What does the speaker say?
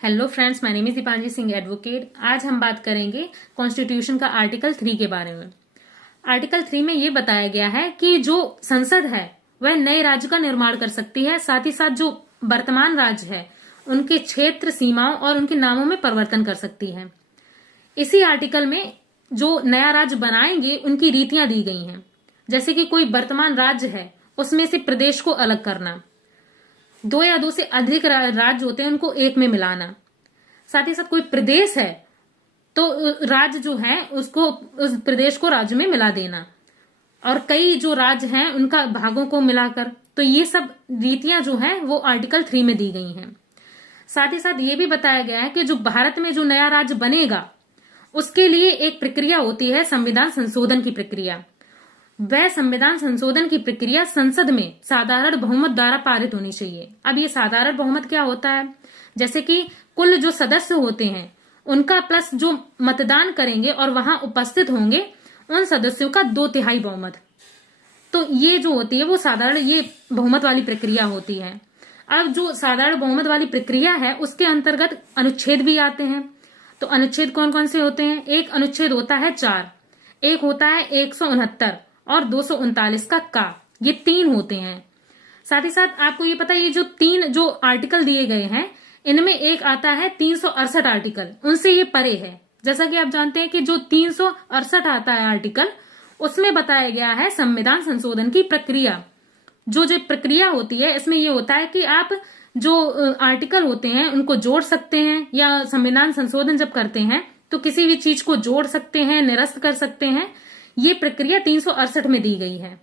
Hello friends, my name is Deepanji Singh advocate. आज हम बात करेंगे कॉन्स्टिट्यूशन का आर्टिकल 3 के बारे में। आर्टिकल 3 में ये बताया गया है कि जो संसद है वह नए राज्य का निर्माण कर सकती है, साथ ही साथ जो वर्तमान राज्य है उनके क्षेत्र, सीमाओं और उनके नामों में परिवर्तन कर सकती है। इसी आर्टिकल में जो नया राज्य बनाएंगे उनकी रीतियां दी गई हैं, जैसे कि कोई वर्तमान राज्य है उसमें से प्रदेश को अलग करना, 2 या 2 से अधिक राज्य होते हैं उनको एक में मिलाना, साथ ही साथ कोई प्रदेश है तो राज्य जो है उसको, उस प्रदेश को राज्य में मिला देना, और कई जो राज्य हैं उनका भागों को मिलाकर। तो ये सब रीतियां जो हैं वो आर्टिकल 3 में दी गई हैं। साथ ही साथ ये भी बताया गया है कि जो भारत में जो नया राज्य बनेगा उसके लिए एक प्रक्रिया होती है, संविधान संशोधन की प्रक्रिया। वह संविधान संशोधन की प्रक्रिया संसद में साधारण बहुमत द्वारा पारित होनी चाहिए। अब ये साधारण बहुमत क्या होता है? जैसे कि कुल जो सदस्य होते हैं उनका प्लस जो मतदान करेंगे और वहां उपस्थित होंगे उन सदस्यों का 2/3 बहुमत। तो ये जो होती है वो साधारण ये बहुमत वाली प्रक्रिया होती है। अब जो साधारण बहुमत वाली प्रक्रिया है उसके अंतर्गत अनुच्छेद भी आते हैं। तो अनुच्छेद कौन कौन से होते हैं? एक अनुच्छेद होता है 4, एक होता है 169 और 239 का ये 3 होते हैं। साथ ही साथ आपको ये पता है ये जो 3 जो आर्टिकल दिए गए हैं इनमें एक आता है 368 आर्टिकल, उनसे ये परे है। जैसा कि आप जानते हैं कि जो 368 आता है आर्टिकल उसमें बताया गया है संविधान संशोधन की प्रक्रिया। जो प्रक्रिया होती है इसमें ये होता है कि आप जो आर्टिकल होते हैं उनको जोड़ सकते हैं, या संविधान संशोधन जब करते हैं तो किसी भी चीज को जोड़ सकते हैं, निरस्त कर सकते हैं। ये प्रक्रिया 368 में दी गई है।